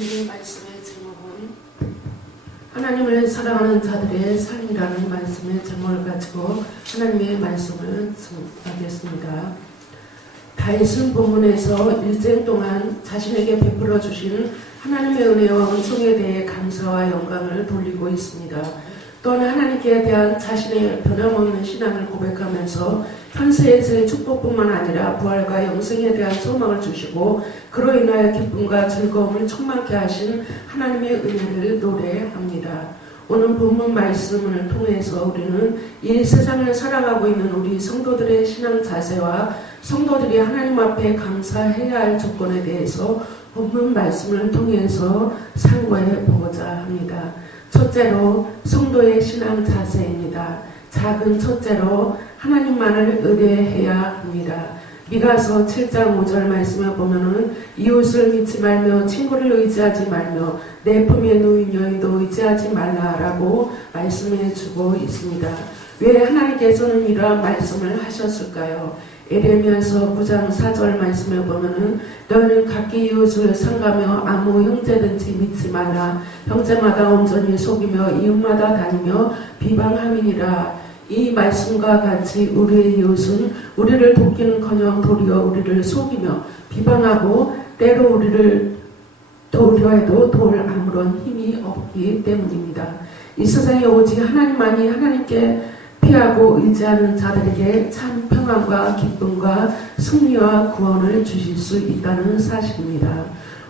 오늘의 말씀의 제목은 하나님을 사랑하는 자들의 삶이라는 말씀의 제목을 가지고 하나님의 말씀을 증거하겠습니다. 다윗은 본문에서 일생 동안 자신에게 베풀어 주신 하나님의 은혜와 은총에 대해 감사와 영광을 돌리고 있습니다. 또한 하나님께 대한 자신의 변함없는 신앙을 고백하면서 현세에서의 축복뿐만 아니라 부활과 영생에 대한 소망을 주시고 그로 인하여 기쁨과 즐거움을 충만케 하신 하나님의 은혜를 노래합니다. 오늘 본문 말씀을 통해서 우리는 이 세상을 살아가고 있는 우리 성도들의 신앙 자세와 성도들이 하나님 앞에 감사해야 할 조건에 대해서 본문 말씀을 통해서 상고해 보고자 합니다. 첫째로 성도의 신앙 자세입니다. 작은 첫째로 하나님만을 의뢰해야 합니다. 미가서 7장 5절 말씀을 보면은 이웃을 믿지 말며 친구를 의지하지 말며 내 품에 누인 여인도 의지하지 말라라고 말씀해 주고 있습니다. 왜 하나님께서는 이러한 말씀을 하셨을까요? 에레미야서 9장 4절 말씀을 보면은 너희는 각기 이웃을 상가며 아무 형제든지 믿지 말라. 형제마다 온전히 속이며 이웃마다 다니며 비방함이니라. 이 말씀과 같이 우리의 이웃은 우리를 돕기는커녕 도리어 우리를 속이며 비방하고 때로 우리를 도우려 해도 도울 아무런 힘이 없기 때문입니다. 이 세상에 오직 하나님만이 하나님께 피하고 의지하는 자들에게 참 평안과 기쁨과 승리와 구원을 주실 수 있다는 사실입니다.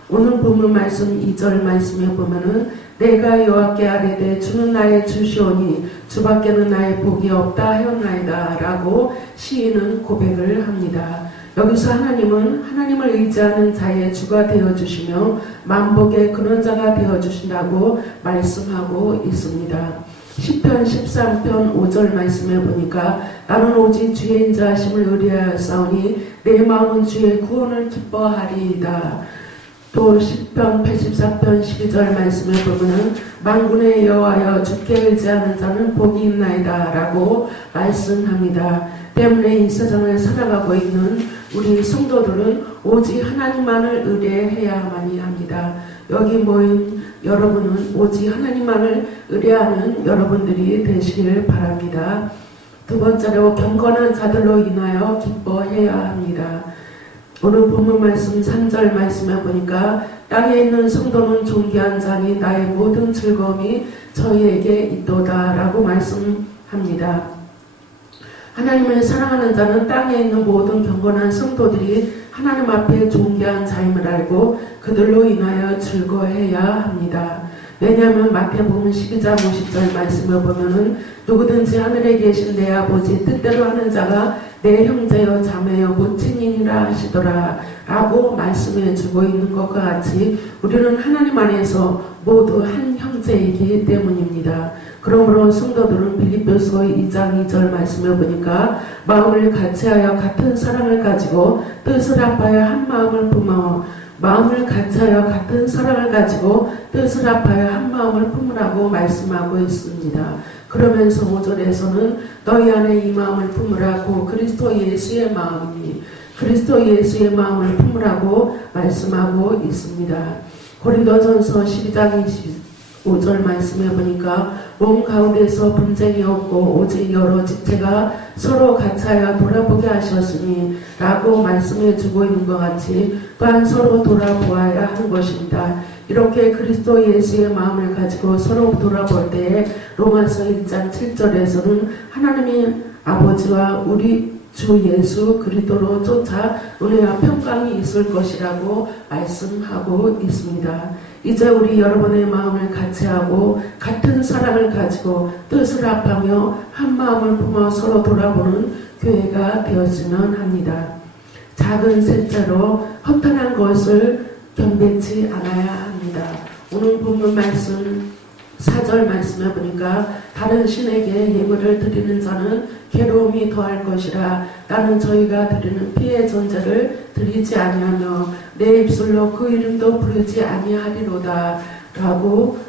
오늘 본문 말씀 2절 말씀에 보면은 내가 여호와께 아뢰되 주는 나의 주시오니 주밖에는 나의 복이 없다 하였나이다 라고 시인은 고백을 합니다. 여기서 하나님은 하나님을 의지하는 자의 주가 되어주시며 만복의 근원자가 되어주신다고 말씀하고 있습니다. 시편 13편 5절 말씀에 보니까 나는 오직 주의 인자하심을 의뢰하였사오니 내 마음은 주의 구원을 기뻐하리이다. 또 시편 84편 12절 말씀에 보면 만군의 여호와여 주께 의지하는 자는 복이 있나이다 라고 말씀합니다. 때문에 이 세상을 살아가고 있는 우리 성도들은 오직 하나님만을 의뢰해야만이 합니다. 여기 모인 여러분은 오직 하나님만을 의뢰하는 여러분들이 되시길 바랍니다. 두 번째로 경건한 자들로 인하여 기뻐해야 합니다. 오늘 본문 말씀 3절 말씀에 보니까 땅에 있는 성도는 존귀한 자니 나의 모든 즐거움이 저희에게 있도다 라고 말씀합니다. 하나님을 사랑하는 자는 땅에 있는 모든 경건한 성도들이 하나님 앞에 존귀한 자임을 알고 그들로 인하여 즐거워해야 합니다. 왜냐하면 마태복음 12장 50절 말씀을 보면은 누구든지 하늘에 계신 내 아버지 뜻대로 하는 자가 내 형제여 자매여 모친이니라 하시더라 라고 말씀해 주고 있는 것과 같이 우리는 하나님 안에서 모두 한 형제이기 때문입니다. 그러므로 성도들은 빌립보서 2장 2절 말씀을 보니까 마음을 같이하여 같은 사랑을 가지고 뜻을 합하여 한 마음을 품어 마음을 같이하여 같은 사랑을 가지고 뜻을 합하여 한 마음을 품으라고 말씀하고 있습니다. 그러면서 5절에서는 너희 안에 이 마음을 품으라고 그리스도 예수의 마음이 그리스도 예수의 마음을 품으라고 말씀하고 있습니다. 고린도전서 12장 25절 말씀해 보니까 몸 가운데서 분쟁이 없고 오직 여러 지체가 서로 같이하여 돌아보게 하셨으니 라고 말씀해 주고 있는 것 같이 또한 서로 돌아보아야 하는 것입니다. 이렇게 그리스도 예수의 마음을 가지고 서로 돌아볼 때에 로마서 1장 7절에서는 하나님이 아버지와 우리 주 예수 그리스도로 쫓아 은혜와 평강이 있을 것이라고 말씀하고 있습니다. 이제 우리 여러분의 마음을 같이하고 같은 사랑을 가지고 뜻을 합하며 한 마음을 품어 서로 돌아보는 교회가 되었으면 합니다. 작은 셋째로 허탄한 것을 경배치 않아야 합니다. 오늘 본문 말씀 4절 말씀에 보니까 다른 신에게 예물을 드리는 자는 괴로움이 더할 것이라 나는 저희가 드리는 피의 전제를 드리지 아니하며 내 입술로 그 이름도 부르지 아니하리로다 라고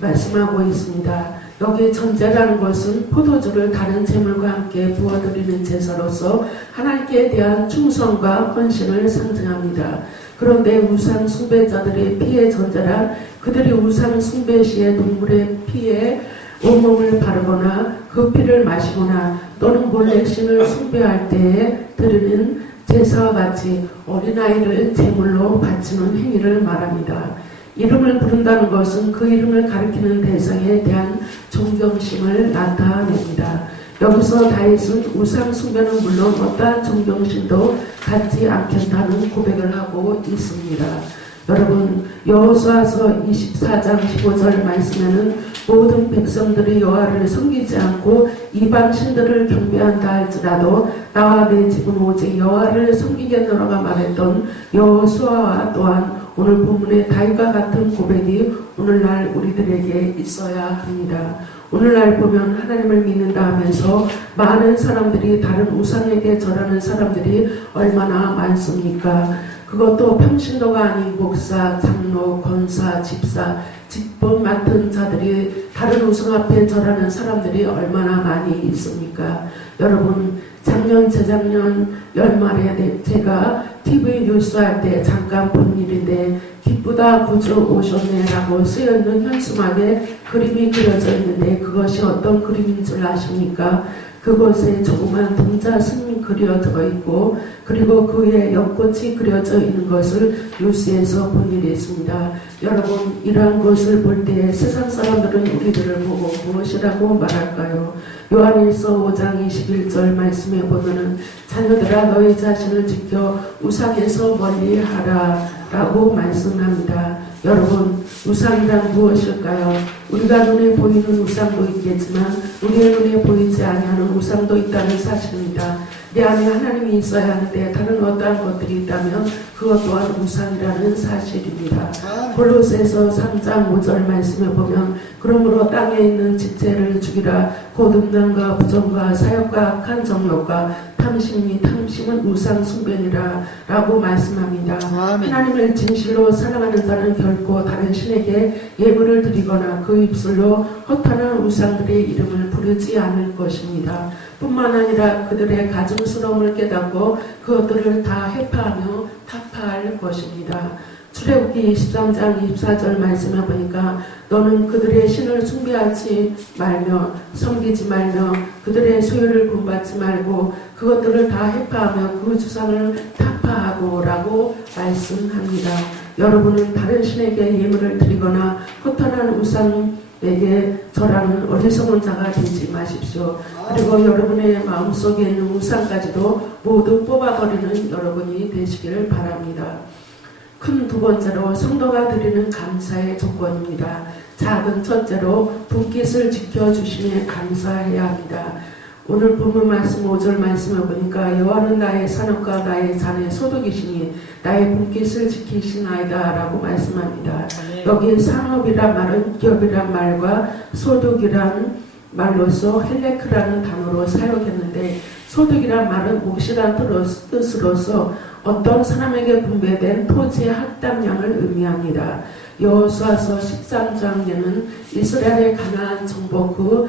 말씀하고 있습니다. 여기 전제라는 것은 포도주를 다른 제물과 함께 부어드리는 제사로서 하나님께 대한 충성과 헌신을 상징합니다. 그런데 우상 숭배자들의 피의 전제란 그들이 우상 숭배 시에 동물의 피에 온몸을 바르거나 그 피를 마시거나 또는 몰래 신을 숭배할 때에 드리는 제사와 같이 어린아이를 제물로 바치는 행위를 말합니다. 이름을 부른다는 것은 그 이름을 가리키는 대상에 대한 존경심을 나타냅니다. 여기서 다윗은 우상 숭배는 물론 어떠한 존경심도 갖지 않겠다는 고백을 하고 있습니다. 여러분, 여호수아서 24장 15절 말씀에는 모든 백성들이 여호와를 섬기지 않고 이방 신들을 경배한다 할지라도 나와 내 집은 오직 여호와를 섬기겠노라가 말했던 여호수아와 또한 오늘 본문의 다윗과 같은 고백이 오늘날 우리들에게 있어야 합니다. 오늘날 보면 하나님을 믿는다 하면서 많은 사람들이 다른 우상에게 절하는 사람들이 얼마나 많습니까? 그것도 평신도가 아닌 목사, 장로, 권사, 집사, 직분 맡은 자들이 다른 우상 앞에 절하는 사람들이 얼마나 많이 있습니까? 여러분, 작년, 재작년 연말에 제가 TV 뉴스 할 때 잠깐 본 일인데 기쁘다 구주 오셨네 라고 쓰여있는 현수막에 그림이 그려져 있는데 그것이 어떤 그림인 줄 아십니까? 그곳에 조그만 동자승이 그려져 있고 그리고 그 위에 연꽃이 그려져 있는 것을 뉴스에서 본 일이 있습니다. 여러분, 이러한 것을 볼 때 세상 사람들은 우리들을 보고 무엇이라고 말할까요? 요한일서 5장 21절 말씀에 보면은 자녀들아 너희 자신을 지켜 우상에서 멀리하라 라고 말씀합니다. 여러분, 우상이란 무엇일까요? 우리가 눈에 보이는 우상도 있겠지만 우리의 눈에 보이지 아니하는 우상도 있다는 사실입니다. 내 안에 하나님이 있어야 하는데 다른 어떠한 것들이 있다면 그것 또한 우상이라는 사실입니다. 골로새서 3장 5절 말씀에 보면 그러므로 땅에 있는 지체를 죽이라 곧 음란과 부정과 사욕과 악한 정욕과 탐심이 탐심은 우상 숭배니라 라고 말씀합니다. 하나님을 진실로 사랑하는 자는 결코 다른 신에게 예물을 드리거나 그 입술로 허탄한 우상들의 이름을 부르지 않을 것입니다. 뿐만 아니라 그들의 가증스러움을 깨닫고 그것들을 다 해파하며 타파할 것입니다. 출애굽기 23장 24절 말씀에 보니까 너는 그들의 신을 숭배하지 말며 섬기지 말며 그들의 소유를 본받지 말고 그것들을 다 해파하며 그 주상을 타파하고 라고 말씀합니다. 여러분은 다른 신에게 예물을 드리거나 허탄한 우상에게 절하는 어리석은 자가 되지 마십시오. 그리고 여러분의 마음속에 있는 우상까지도 모두 뽑아버리는 여러분이 되시기를 바랍니다. 큰 두 번째로 성도가 드리는 감사의 조건입니다. 작은 첫째로 분깃을 지켜주심에 감사해야 합니다. 오늘 본문 말씀 5절 말씀을 보니까 여호와는 나의 산업과 나의 잔의 소득이시니 나의 분깃을 지키시나이다 라고 말씀합니다. 여기 산업이란 말은 기업이란 말과 소득이란 말로서 헬레크라는 단어로 사용했는데 소득이란 말은 몫이란 뜻으로서 어떤 사람에게 분배된 토지의 할당량을 의미합니다. 여호수아서 13장에는 이스라엘의 가나안 정복 후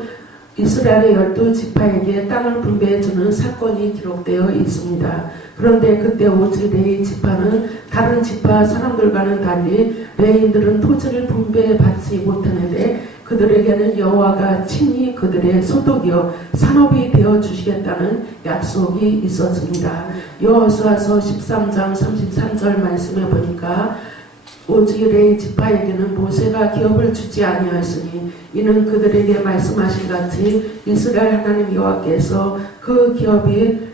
이스라엘의 12지파에게 땅을 분배해주는 사건이 기록되어 있습니다. 그런데 그때 오직 레위 지파는 다른 지파 사람들과는 달리 레위인들은 토지를 분배받지 못하는데 그들에게는 여호와가 친히 그들의 소득이요 산업이 되어 주시겠다는 약속이 있었습니다. 여호수아서 13장 33절 말씀에 보니까 오직 레위 지파에게는 모세가 기업을 주지 아니하였으니 이는 그들에게 말씀하신 같이 이스라엘 하나님 여호와께서 그 기업이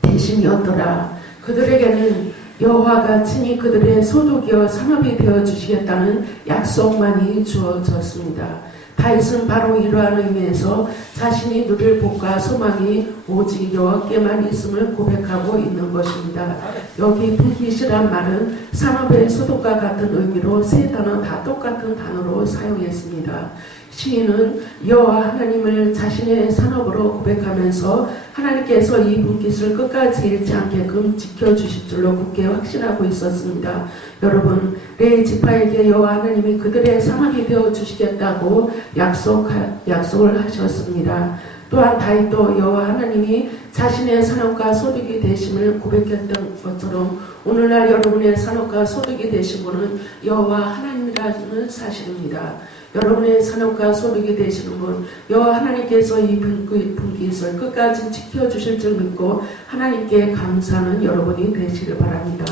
대신이었더라. 그들에게는 여호와가 친히 그들의 소득이여 산업이 되어 주시겠다는 약속만이 주어졌습니다. 다윗은 바로 이러한 의미에서 자신이 누릴 복과 소망이 오직 여호와께만 있음을 고백하고 있는 것입니다. 여기 분깃이란 말은 산업의 소득과 같은 의미로 세 단어 다 똑같은 단어로 사용했습니다. 시인은 여호와 하나님을 자신의 산업으로 고백하면서 하나님께서 이 분깃을 끝까지 잃지 않게끔 지켜주실 줄로 굳게 확신하고 있었습니다. 여러분, 레위 지파에게 여호와 하나님이 그들의 산업이 되어 주시겠다고 약속을 하셨습니다. 또한 다윗도 여호와 하나님이 자신의 산업과 소득이 되심을 고백했던 것처럼 오늘날 여러분의 산업과 소득이 되신 분은 여호와 하나님이라는 사실입니다. 여러분의 산업과 소득이 되시는 분, 여호와 하나님께서 이 분깃을 끝까지 지켜주실 줄 믿고 하나님께 감사하는 여러분이 되시길 바랍니다.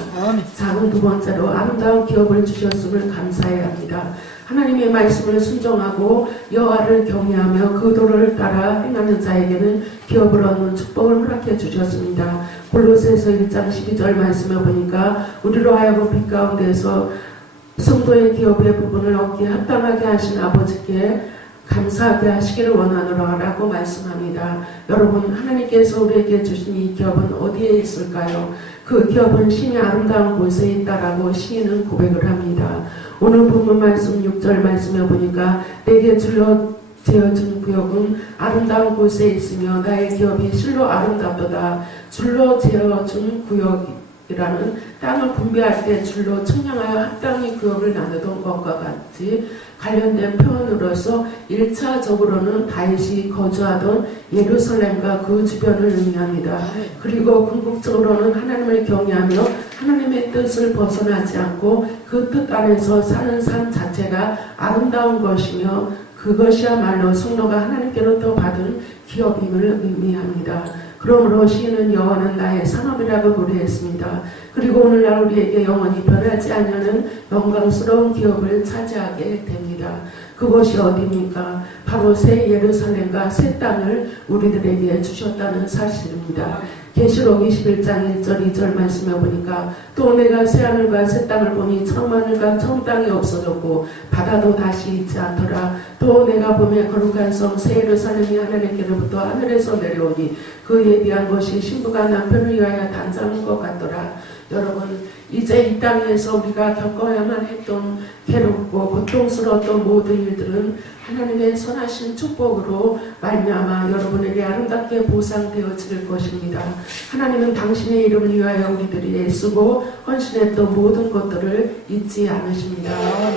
작은 두 번째로 아름다운 기업을 주셨음을 감사해야 합니다. 하나님의 말씀을 순종하고 여호와를 경외하며 그 도를 따라 행하는 자에게는 기업을 얻는 축복을 허락해 주셨습니다. 골로새서 1장 12절 말씀에 보니까 우리로 하여금 빛 가운데서 성도의 기업의 부분을 얻기에 합당하게 하신 아버지께 감사하게 하시기를 원하노라라고 말씀합니다. 여러분, 하나님께서 우리에게 주신 이 기업은 어디에 있을까요? 그 기업은 신이 아름다운 곳에 있다라고 시인은 고백을 합니다. 오늘 본문 말씀 6절 말씀에 보니까 내게 줄로 재어준 구역은 아름다운 곳에 있으며 나의 기업이 실로 아름답도다. 줄로 재어준 구역이라는 땅을 분배할 때 줄로 측량하여 합당히 구역을 나누던 것과 같이 관련된 표현으로서 1차적으로는 다윗이 거주하던 예루살렘과 그 주변을 의미합니다. 그리고 궁극적으로는 하나님을 경외하며 하나님의 뜻을 벗어나지 않고 그 뜻 안에서 사는 삶 자체가 아름다운 것이며 그것이야말로 성도가 하나님께로부터 받은 기업임을 의미합니다. 그러므로 시인은 여호와는 나의 산업이라고 노래했습니다. 그리고 오늘날 우리에게 영원히 변하지 않는 영광스러운 기업을 차지하게 됩니다. 그것이 어디입니까? 바로 새 예루살렘과 새 땅을 우리들에게 주셨다는 사실입니다. 계시록 21장 1절 2절 말씀해 보니까 또 내가 새 하늘과 새 땅을 보니 처음 하늘과 처음 땅이 없어졌고 바다도 다시 있지 않더라. 또 내가 보매 거룩한 성 새 예루살렘이 하나님께로부터 하늘에서 내려오니 그에 대한 것이 신부가 남편을 위하여 단장한 것 같더라. 여러분, 이제 이 땅에서 우리가 겪어야만 했던 괴롭고 고통스러웠던 모든 일들은 하나님의 선하신 축복으로 말미암아 여러분에게 아름답게 보상되어질 것입니다. 하나님은 당신의 이름을 위하여 우리들이 애쓰고 헌신했던 모든 것들을 잊지 않으십니다.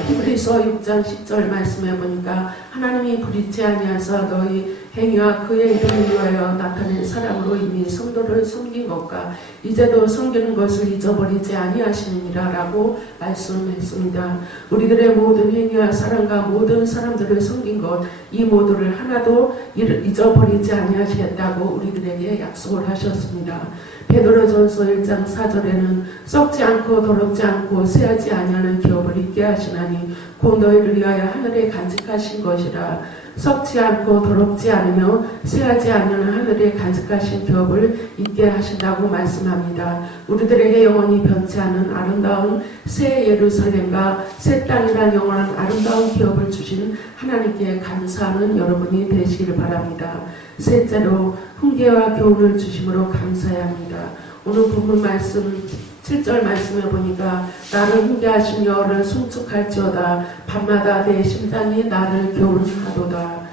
히브리서 6장 10절 말씀해 보니까 하나님이 불의치 아니하사 너희 행위와 그의 이름을 위하여 나타낸 사랑으로 이미 성도를 섬긴 것과 이제도 섬기는 것을 잊어버리지 아니하시느니라 라고 말씀했습니다. 우리들의 모든 행위와 사랑과 모든 사람들을 섬긴 것, 이 모두를 하나도 잊어버리지 아니하시겠다고 우리들에게 약속을 하셨습니다. 베드로전서 1장 4절에는 썩지 않고 더럽지 않고 쇠하지 아니하는 기업을 있게 하시나니 곧 너희를 위하여 하늘에 간직하신 것이라. 썩지 않고 더럽지 않으며 쇠하지 않는 하늘에 간직하신 기업을 있게 하신다고 말씀합니다. 우리들에게 영원히 변치 않은 아름다운 새 예루살렘과 새 땅이란 영원한 아름다운 기업을 주신 하나님께 감사하는 여러분이 되시기를 바랍니다. 셋째로 훈계와 교훈을 주심으로 감사해야 합니다. 오늘 본문 말씀 7절 말씀에 보니까 나를 훈계하신 여호와를 송축할지어다. 밤마다 내 심장이 나를 교훈하도다.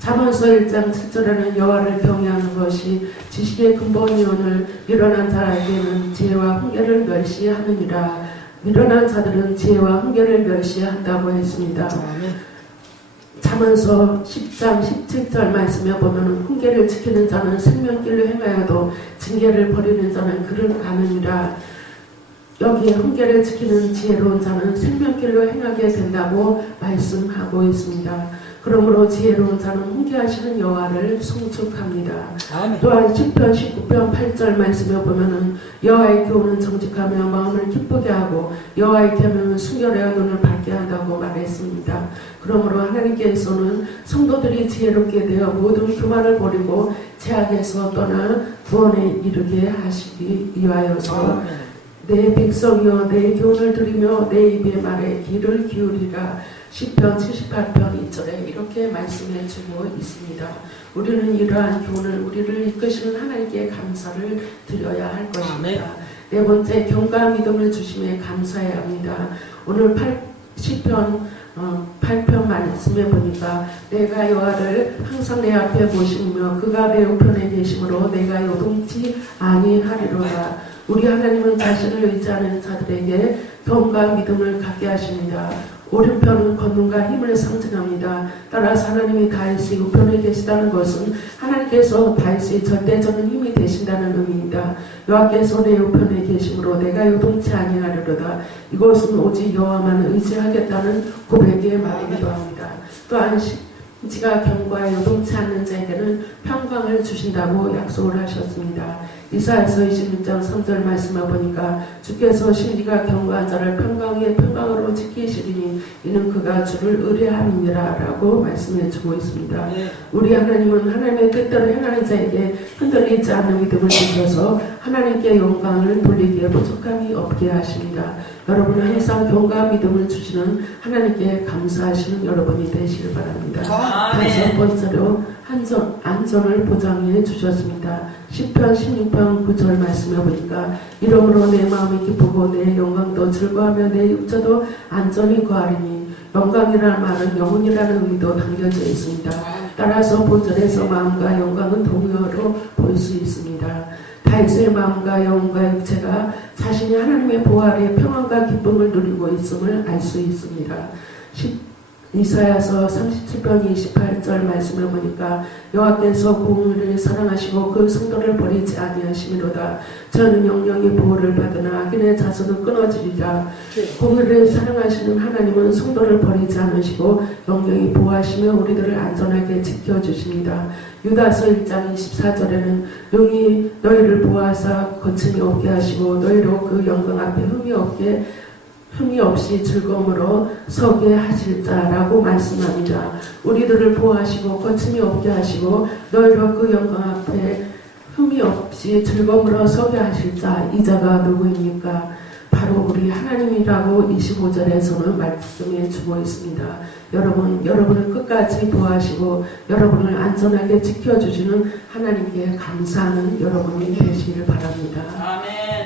잠언서 1장 7절에는 여호와를 경외하는 것이 지식의 근본이오늘 미련한 자에게는 지혜와 훈계를 멸시하느니라. 미련한 자들은 지혜와 훈계를 멸시한다고 했습니다. 잠언서 10장 17절 말씀에 보면 훈계를 지키는 자는 생명길로 행하여도 징계를 버리는 자는 그를 가느니라. 여기에 훈계를 지키는 지혜로운 자는 생명길로 행하게 된다고 말씀하고 있습니다. 그러므로 지혜로운 자는 훈계하시는 여호와를 송축합니다. 또한 10편 19편 8절 말씀에 보면은 여호와의 교훈은 정직하며 마음을 기쁘게 하고 여호와의 계명은 순결하여 눈을 밝게 한다고 말했습니다. 그러므로 하나님께서는 성도들이 지혜롭게 되어 모든 교만을 버리고 죄악에서 떠나 구원에 이르게 하시기 위하여서 내 백성이여 내 교훈을 들으며 내 입의 말에 귀를 기울이라. 10편 78편 2절에 이렇게 말씀해 주고 있습니다. 우리는 이러한 교훈을 우리를 이끄시는 하나님께 감사를 드려야 할 것입니다. 네 번째, 경과 믿음을 주심에 감사해야 합니다. 오늘 10편 8편 말씀해 보니까 내가 여호와를 항상 내 앞에 보시며 그가 내 우편에 계심으로 내가 요동치 아니하리로다. 우리 하나님은 자신을 의지하는 자들에게 경과 믿음을 갖게 하십니다. 오른편은 권능과 힘을 상징합니다. 따라서 하나님이 다윗의 우편에 계시다는 것은 하나님께서 다윗의 절대적인 힘이 되신다는 의미입니다. 여호와께서 내 우편에 계심으로 내가 요동치 아니하리로다. 이것은 오직 여호와만 의지하겠다는 고백의 말이기도 합니다. 또한 지가 경과에 요동치 않는 자에게는 평강을 주신다고 약속을 하셨습니다. 이사야서 26장 3절 말씀을 보니까 주께서 심지가 경과한 자를 평강으로 지키시리니 이는 그가 주를 의뢰함이니라 라고 말씀해 주고 있습니다. 우리 하나님은 하나님의 뜻대로 행하는 자에게 흔들리지 않는 믿음을 주셔서 하나님께 영광을 돌리기에 부족함이 없게 하십니다. 여러분은 항상 경과한 믿음을 주시는 하나님께 감사하시는 여러분이 되시길 바랍니다. 다섯 번째로 안전을 보장해 주셨습니다. 시편 16편 9절 말씀해 보니까 이러므로 내 마음이 기쁘고 내 영광도 즐거워하며 내 육체도 안전히 거하리니 영광이라는 말은 영혼이라는 의미도 담겨져 있습니다. 따라서 본절에서 마음과 영광은 동요로 볼 수 있습니다. 다윗의 마음과 영혼과 육체가 자신이 하나님의 보호 아래 평안과 기쁨을 누리고 있음을 알 수 있습니다. 이사야서 37편 28절 말씀을 보니까 여호와께서 공의를 사랑하시고 그 성도를 버리지 아니하시미로다. 저는 영영이 보호를 받으나 악인의 자손은 끊어지리라. 공의를 사랑하시는 하나님은 성도를 버리지 않으시고 영영이 보호하시며 우리들을 안전하게 지켜주십니다. 유다서 1장 24절에는 영이 너희를 보호하사 거침이 없게 하시고 너희로 그 영광 앞에 흠이 없이 즐거움으로 서게 하실 자라고 말씀합니다. 우리들을 보호하시고 거침이 없게 하시고 너희로 그 영광 앞에 흠이 없이 즐거움으로 서게 하실 자, 이 자가 누구입니까? 바로 우리 하나님이라고 25절에서는 말씀해 주고 있습니다. 여러분을 끝까지 보호하시고 여러분을 안전하게 지켜주시는 하나님께 감사하는 여러분이 되시길 바랍니다. 아멘.